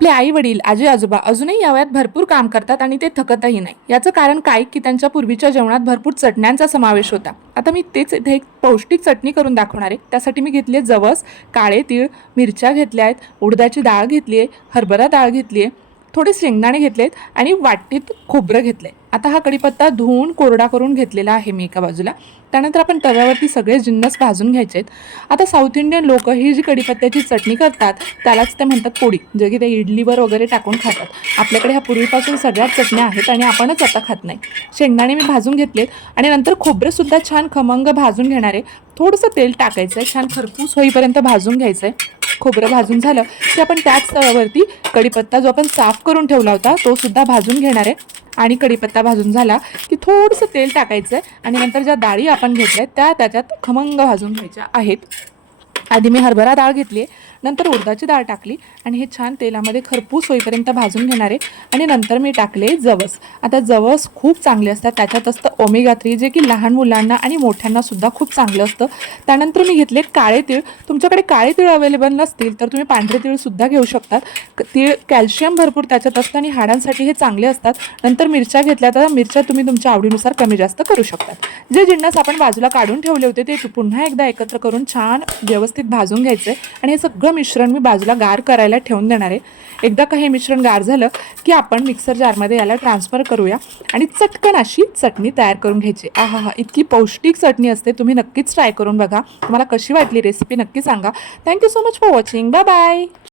आपले आई वडील आजी आजोबा अजूनही या वयात भरपूर काम करतात आणि ते थकतही नाही। याचं कारण काय की त्यांच्या पूर्वीच्या जेवणात भरपूर चटण्यांचा समावेश होता। आता मी तेच इथे एक पौष्टिक चटणी करून दाखवणार आहे। त्यासाठी मी घेतले जवस, काळे तीळ, मिरच्या घेतल्या आहेत, उडदाची डाळ घेतली आहे, हरभरा डाळ घेतली आहे, थोडे शेंगदाणे घेतलेत आणि वाटीत खोबरं घेतलंय। आता हा कढीपत्ता धुवून कोरडा करून घेतलेला आहे मी एका बाजूला। त्यानंतर आपण तव्यावरती सगळे जिन्नस भाजून घ्यायचे आहेत। आता साऊथ इंडियन लोक ही जी कढीपत्त्याची चटणी करतात त्यालाच ते म्हणतात पोडी, जे की ते इडलीवर वगैरे टाकून खातात। आपल्याकडे ह्या पूर्वीपासून सगळ्याच चटण्या आहेत आणि आपणच आता खात नाही। शेंगदाणे मी भाजून घेतलेत आणि नंतर खोबरे सुद्धा छान खमंग भाजून घेणार आहे। थोडंसं तेल टाकायचं आहे, छान खरपूस होईपर्यंत भाजून घ्यायचं आहे। खोबरं भाजून झालं की आपण त्याच तव्यावरती कढीपत्ता जो आपण साफ करून ठेवला होता तो सुद्धा भाजून घेणार आहे। आणि कढीपत्ता भाजून झाला की थोडंसं तेल टाकायचं आहे आणि नंतर ज्या डाळी आपण घेतल्यात त्या त्याच्यात खमंग भाजून घ्यायच्या आहेत। आधी मी हरभरा डाळ घेतली, नंतर उडदाची डाळ टाकली आणि हे छान तेलामध्ये खरपूस होईपर्यंत भाजून घेणार आहे। आणि नंतर मी टाकले जवस। आता जवस खूप चांगले असतात, त्याच्यात असतं ओमेगा 3 जे की लहान मुलांना आणि मोठ्यांना सुद्धा खूप चांगलं असतं। त्यानंतर मी घेतले काळे तीळ। तुमच्याकडे काळे तीळ अवेलेबल नसतील तर तुम्ही पांढरे तीळ सुद्धा घेऊ शकतात। तीळ कॅल्शियम भरपूर त्याच्यात असतं आणि हाडांसाठी हे चांगले असतात। नंतर मिरच्या घेतल्या, तर मिरच्या तुम्ही तुमच्या आवडीनुसार कमी जास्त करू शकतात। जे जिन्नस आपण बाजूला काढून ठेवले होते ते पुन्हा एकदा एकत्र करून छान व्यवस्थित भाजून घ्यायचे आणि हे सगळं मिश्रण मी बाजूला गार करायला ठेवून देणार आहे। एकदा का हे मिश्रण गार झालं की आपण मिक्सर जारमध्ये याला ट्रान्सफर करूया आणि चटकन अशी चटणी तयार करून घ्यायची। आहा, इतकी पौष्टिक चटणी असते, तुम्ही नक्कीच ट्राय करून बघा। तुम्हाला कशी वाटली रेसिपी नक्की सांगा। Thank you so much for watching, bye bye.